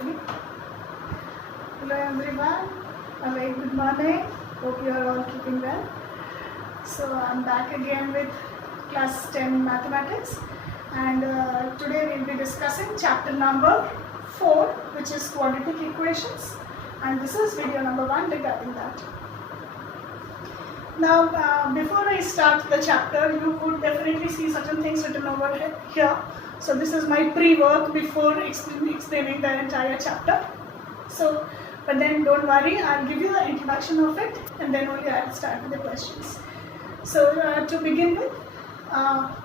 Hello everyone, a very good morning. Hope you are all keeping well. So I'm back again with class 10 mathematics, and today we'll be discussing chapter number 4, which is quadratic equations, and this is video number 1 regarding that. Now before I start the chapter, you would definitely see certain things written over here. So this is my pre-work before explaining the entire chapter. So, but then don't worry, I'll give you the introduction of it and then only I'll start with the questions. So to begin with,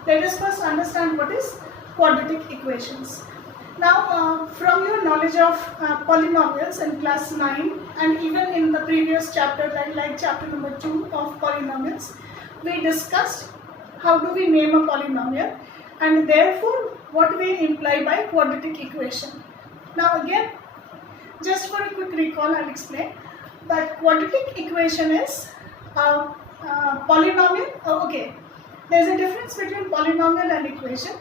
let us first understand what is quadratic equations. Now from your knowledge of polynomials in class 9 and even in the previous chapter like chapter number 2 of polynomials, we discussed how do we name a polynomial and therefore what we imply by quadratic equation. Now again, just for a quick recall, I'll explain that quadratic equation is polynomial. Okay, there's a difference between polynomial and equation.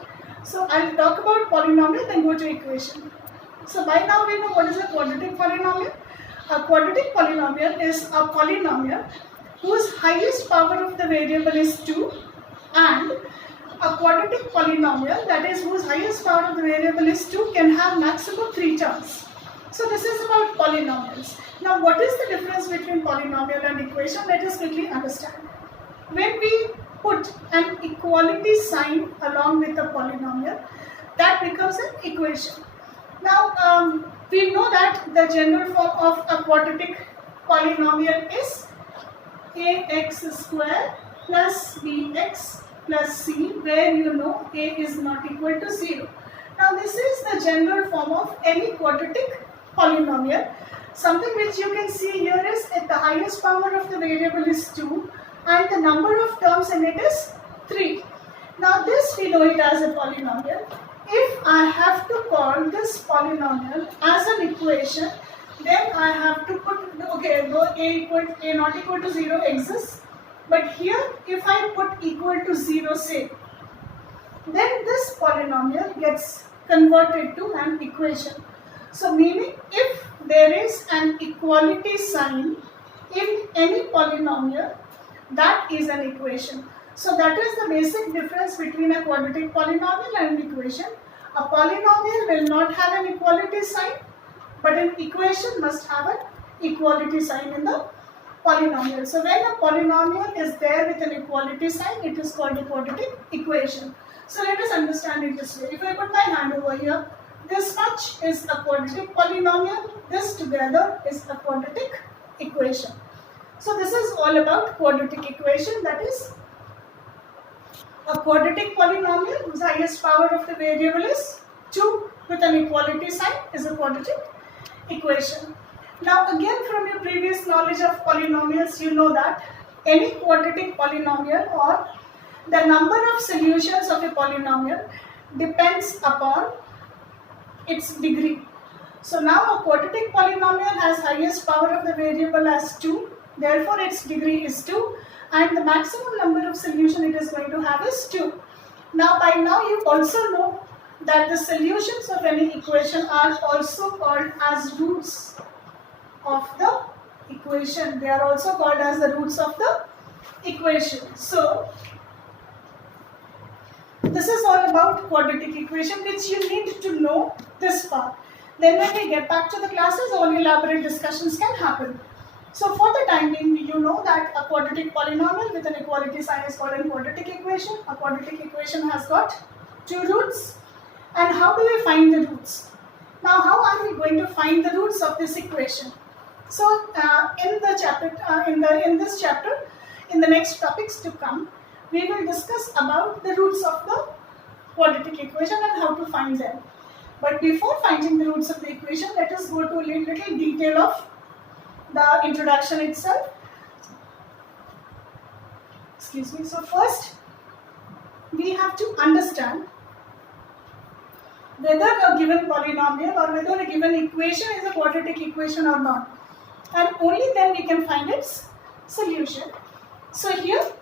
So I'll talk about polynomial then go to equation. So by now we know what is a quadratic polynomial. A quadratic polynomial is a polynomial whose highest power of the variable is 2, and a quadratic polynomial, that is whose highest power of the variable is 2, can have maximum 3 terms. So this is about polynomials. Now what is the difference between polynomial and equation? Let us quickly understand. When we put an equality sign along with a polynomial, that becomes an equation. Now we know that the general form of a quadratic polynomial is ax square plus bx plus c, where you know a is not equal to 0. Now this is the general form of any quadratic polynomial. Something which you can see here is at the highest power of the variable is 2 and the number of terms in it is 3. Now this we know it as a polynomial. If I have to call this polynomial as an equation, then I have to put, okay, though a not equal to 0 exists, but here if I put equal to 0 say, then this polynomial gets converted to an equation. So meaning if there is an equality sign in any polynomial, that is an equation. So that is the basic difference between a quadratic polynomial and an equation. A polynomial will not have an equality sign, but an equation must have an equality sign in the polynomial. So when a polynomial is there with an equality sign, it is called a quadratic equation. So let us understand it this way. If I put my hand over here, this much is a quadratic polynomial, this together is a quadratic equation. So this is all about quadratic equation, that is a quadratic polynomial whose highest power of the variable is 2 with an equality sign is a quadratic equation. Now again, from your previous knowledge of polynomials, you know that any quadratic polynomial or the number of solutions of a polynomial depends upon its degree. So now a quadratic polynomial has highest power of the variable as 2, therefore its degree is 2 and the maximum number of solution it is going to have is 2. Now by now you also know that the solutions of any equation are also called as roots of the equation. They are also called as the roots of the equation. So this is all about quadratic equation, which you need to know this part. Then when we get back to the classes, all elaborate discussions can happen. So for the time being, you know that a quadratic polynomial with an equality sign is called a quadratic equation. A quadratic equation has got 2 roots. And how do we find the roots? Now how are we going to find the roots of this equation? So in this chapter, in the next topics to come, we will discuss about the roots of the quadratic equation and how to find them. But before finding the roots of the equation, let us go to a little detail of the introduction itself. Excuse me. So first, we have to understand whether a given polynomial or whether a given equation is a quadratic equation or not. And only then we can find its solution. So here,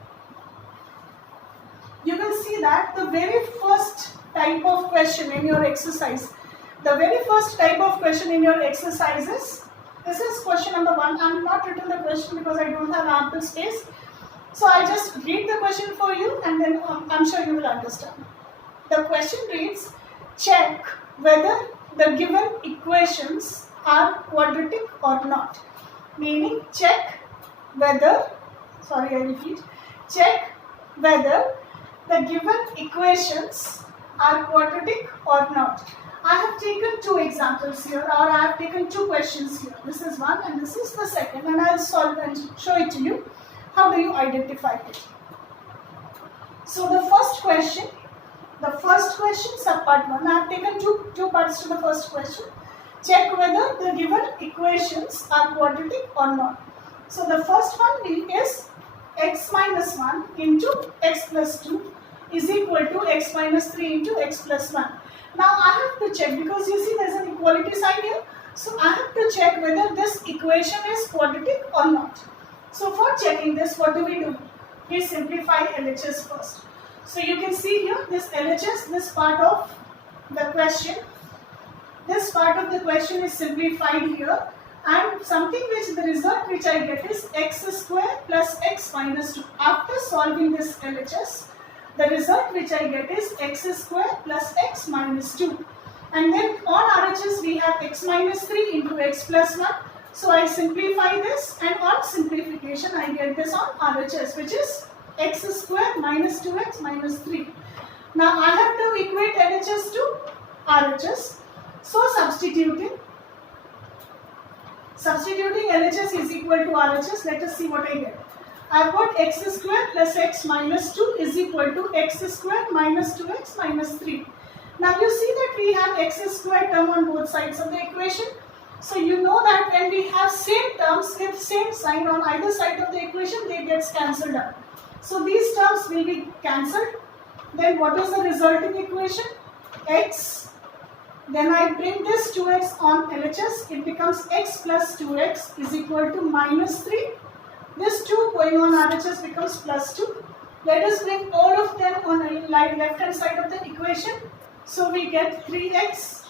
you will see that the very first type of question in your exercise The very first type of question in your exercises, this is question number 1. I am not written the question because I don't have ample space. So I'll just read the question for you and then I'm sure you will understand. The question reads, check whether the given equations are quadratic or not. Meaning check whether, sorry I repeat, check whether the given equations are quadratic or not. I have taken 2 examples here, or I have taken 2 questions here. This is one and this is the second, and I'll solve and show it to you. How do you identify it? So the first question subpart 1, I have taken two parts to the first question. Check whether the given equations are quadratic or not. So the first one is x minus 1 into x plus 2 is equal to x minus 3 into x plus 1. Now I have to check, because you see there is an equality sign here. So I have to check whether this equation is quadratic or not. So for checking this, what do? We simplify LHS first. So you can see here this LHS, this part of the question. This part of the question is simplified here, and something which the result which I get is x square plus x minus 2. After solving this LHS, the result which I get is x square plus x minus 2. And then on RHS we have x minus 3 into x plus 1. So I simplify this, and on simplification I get this on RHS, which is x square minus 2x minus 3. Now I have to equate LHS to RHS. So substituting LHS is equal to RHS, let us see what I get. I have got x square plus x minus 2 is equal to x square minus 2x minus 3. Now you see that we have x square term on both sides of the equation. So you know that when we have same terms with same sign on either side of the equation, they get cancelled out. So these terms will be cancelled. Then what is the resulting equation? X. Then I bring this 2x on LHS. It becomes x plus 2x is equal to minus 3. This 2 going on RHS becomes plus 2. Let us bring all of them on the left hand side of the equation. So we get 3x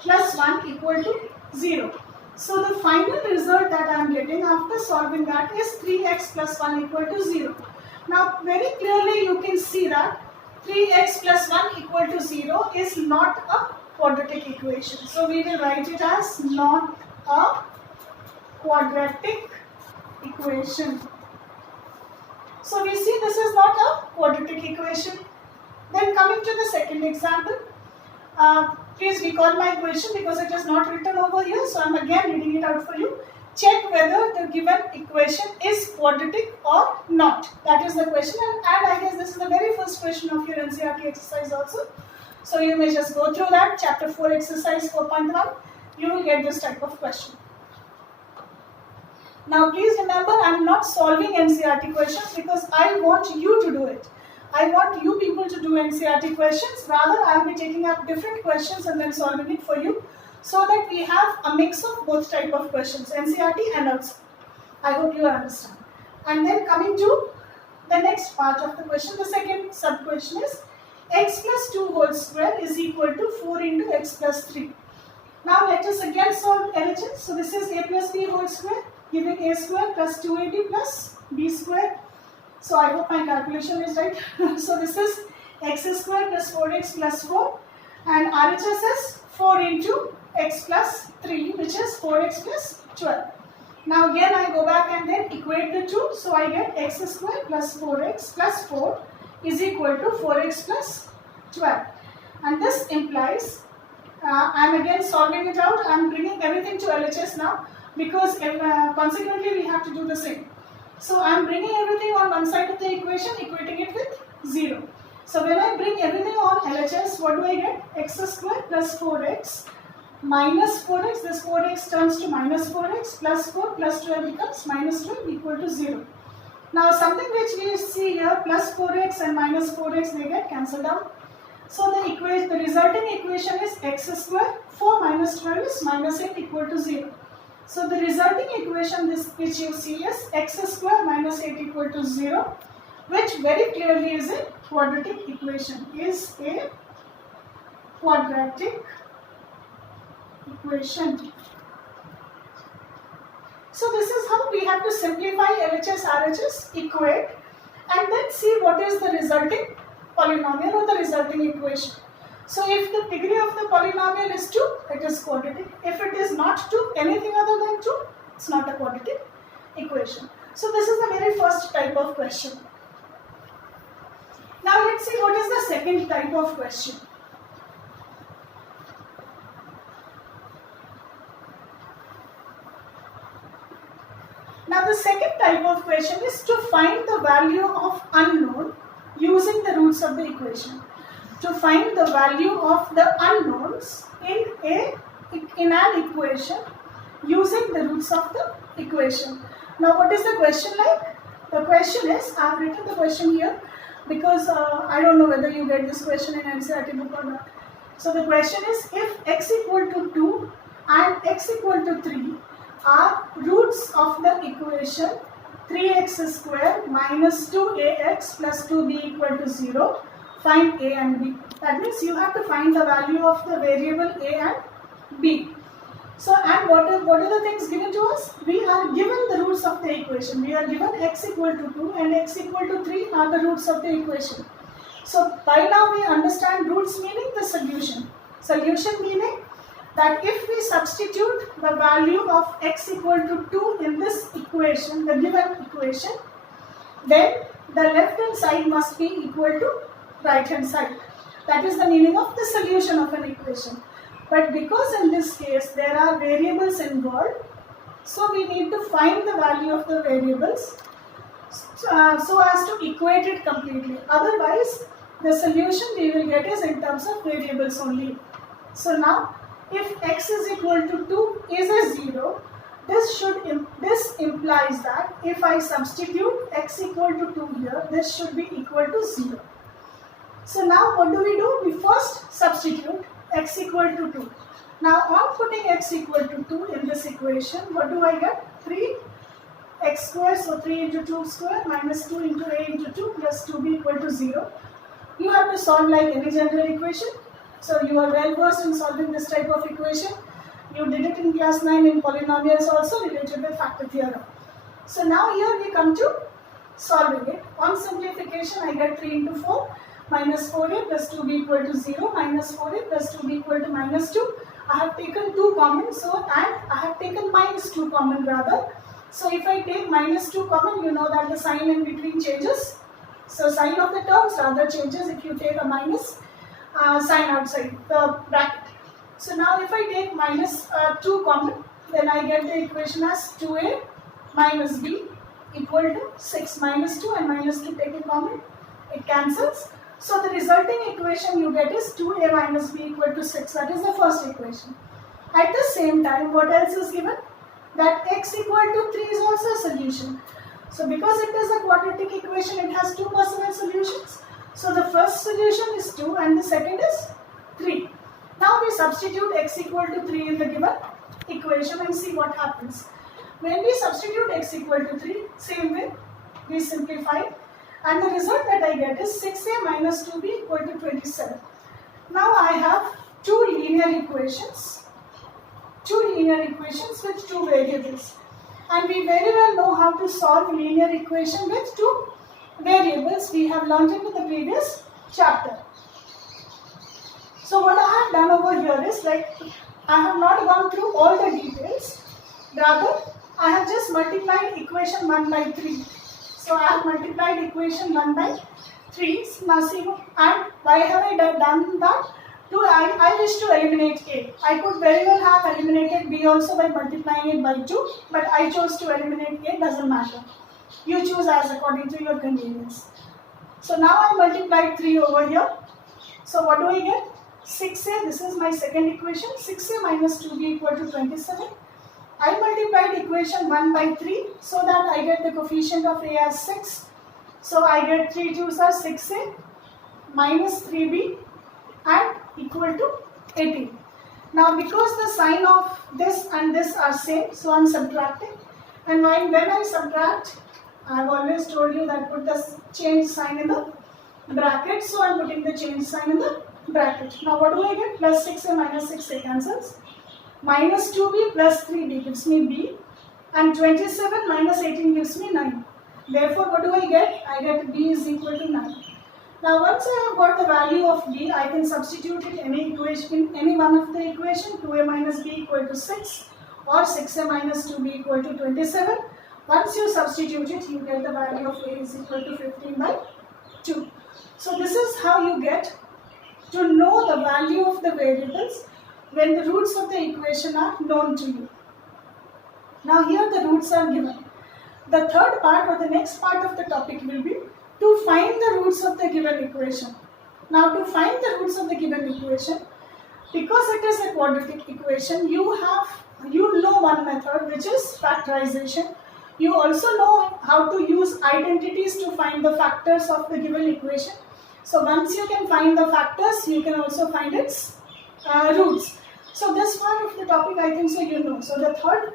plus 1 equal to 0. So the final result that I am getting after solving that is 3x plus 1 equal to 0. Now very clearly you can see that 3x plus 1 equal to 0 is not a quadratic equation. So we will write it as not a quadratic equation. So we see this is not a quadratic equation. Then coming to the second example. Please recall my equation because it is not written over here. So I am again reading it out for you. Check whether the given equation is quadratic or not. That is the question, and I guess this is the very first question of your NCERT exercise also. So you may just go through that. Chapter 4 exercise 4.1. You will get this type of question. Now please remember, I am not solving NCERT questions because I want you to do it. I want you people to do NCERT questions. Rather, I will be taking up different questions and then solving it for you, so that we have a mix of both type of questions, NCERT and outside. I hope you understand. And then coming to the next part of the question, the second sub question is x plus 2 whole square is equal to 4 into x plus 3. Now let us again solve LHS. So this is a plus b whole square, giving a square plus 2ab plus b square. So I hope my calculation is right. So this is x square plus 4x plus 4, and RHS is 4 into x plus 3, which is 4x plus 12. Now again I go back and then equate the two. So I get x square plus 4x plus 4 is equal to 4x plus 12. And this implies, I am again solving it out. I am bringing everything to LHS now because consequently we have to do the same. So I am bringing everything on one side of the equation, equating it with 0. So when I bring everything on LHS, what do I get? X square plus 4x minus 4x, this 4x turns to minus 4x, plus 4 plus 12 becomes minus 12 equal to 0. Now something which we see here, plus 4x and minus 4x, they get cancelled out. So the resulting equation is x square, 4 minus 12 is minus 8 equal to 0. So the resulting equation which you see is x square minus 8 equal to 0, which very clearly is a quadratic equation, is a quadratic equation. So this is how we have to simplify LHS, RHS, equate, and then see what is the resulting polynomial or the resulting equation. So if the degree of the polynomial is 2, it is quadratic. If it is not 2, anything other than 2, it's not a quadratic equation. So this is the very first type of question. Now let's see what is the second type of question. Now the second type of question is to find the value of unknown using the roots of the equation. To find the value of the unknowns in an equation using the roots of the equation. Now what is the question like? The question is, I have written the question here because I don't know whether you get this question in NCERT book or not. So the question is, if x equal to 2 and x equal to 3 are roots of the equation 3x square minus 2ax plus 2b equal to 0, find a and b. That means you have to find the value of the variable a and b. So, and what are the things given to us? We are given the roots of the equation. We are given x equal to 2 and x equal to 3 are the roots of the equation. So, by now we understand roots meaning the solution. Solution meaning that if we substitute the value of x equal to 2 in this equation, the given equation, then the left hand side must be equal to right hand side. That is the meaning of the solution of an equation. But because in this case there are variables involved, so we need to find the value of the variables so as to equate it completely. Otherwise, the solution we will get is in terms of variables only. So now, if x is equal to 2 is a 0, this implies that if I substitute x equal to 2 here, this should be equal to 0. So now what do? We first substitute x equal to 2. Now on putting x equal to 2 in this equation, what do I get? 3x square, so 3 into 2 square minus 2 into a into 2 plus 2b equal to 0. You have to solve like any general equation. So you are well versed in solving this type of equation. You did it in class 9 in polynomials also related with factor theorem. So now here we come to solving it. On simplification, I get 3 into 4 minus 4a plus 2b equal to 0 minus 4a plus 2b equal to minus 2. I have taken 2 common, and I have taken minus 2 common rather. So if I take minus 2 common, you know that the sign in between changes. So sign of the terms rather changes if you take a minus sign outside the bracket. So now if I take minus 2 common, then I get the equation as 2a minus b equal to 6 minus 2 and minus 2 taken common, it cancels. So the resulting equation you get is 2a minus b equal to 6. That is the first equation. At the same time, what else is given? That x equal to 3 is also a solution. So because it is a quadratic equation, it has two possible solutions. So the first solution is 2 and the second is 3. Now we substitute x equal to 3 in the given equation and see what happens. When we substitute x equal to 3, same way, we simplify. And the result that I get is 6a minus 2b equal to 27. Now I have two linear equations with two variables. And we very well know how to solve linear equation with two variables. We have learned it in the previous chapter. So what I have done over here is, like, I have not gone through all the details. Rather, I have just multiplied equation 1 by 3. So I have multiplied equation 1 by 3. Now see, and why have I done that? I wish to eliminate a. I could very well have eliminated b also by multiplying it by 2, but I chose to eliminate a, doesn't matter. You choose as according to your convenience. So now I multiplied 3 over here. So what do I get? 6a, this is my second equation, 6a minus 2b equal to 27. I multiplied equation 1 by 3 so that I get the coefficient of a as 6. So I get 3 2's are 6a minus 3b and equal to 18. Now because the sign of this and this are same, so I am subtracting. And when I subtract, I have always told you that put the change sign in the bracket. So I am putting the change sign in the bracket. Now what do I get? Plus 6a minus 6a cancels. minus 2b plus 3b gives me b, and 27 minus 18 gives me 9. Therefore, what do I get? I get b is equal to 9. Now, once I have got the value of b, I can substitute it in any one of the equation. 2a minus b equal to 6 or 6a minus 2b equal to 27. Once you substitute it, you get the value of a is equal to 15 by 2. So, this is how you get to know the value of the variables when the roots of the equation are known to you. Now, here the roots are given. The third part or the next part of the topic will be to find the roots of the given equation. Now, to find the roots of the given equation, because it is a quadratic equation, you know one method, which is factorization. You also know how to use identities to find the factors of the given equation. So, once you can find the factors, you can also find its roots. So, this part of the topic, I think so you know. So,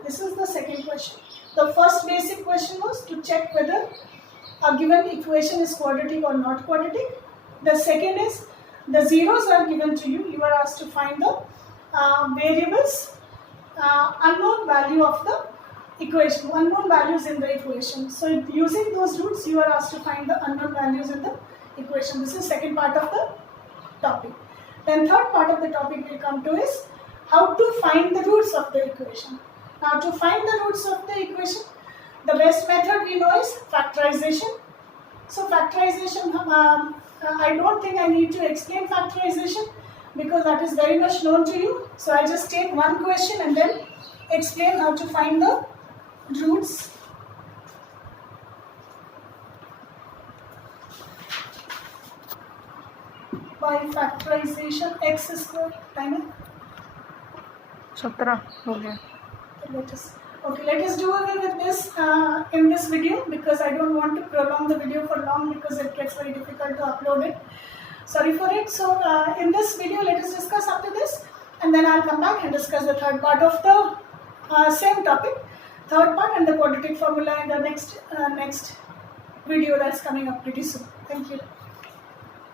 this is the second question. The first basic question was to check whether a given equation is quadratic or not quadratic. The second is the zeros are given to you. You are asked to find the variables, unknown value of the equation, unknown values in the equation. So, using those roots, you are asked to find the unknown values in the equation. This is second part of the topic. Then third part of the topic will come to is how to find the roots of the equation. Now, to find the roots of the equation, the best method we know is factorization. So, factorization, I don't think I need to explain factorization because that is very much known to you. So, I just take one question and then explain how to find the roots. By factorization x square time 17 हो गया. Let us do away with this in this video, because I don't want to prolong the video for long because it gets very difficult to upload it. Sorry for it. So in this video, let us discuss up to this, and then I'll come back and discuss the third part of the same topic, third part and the quadratic formula in the next video that's coming up pretty soon. Thank you.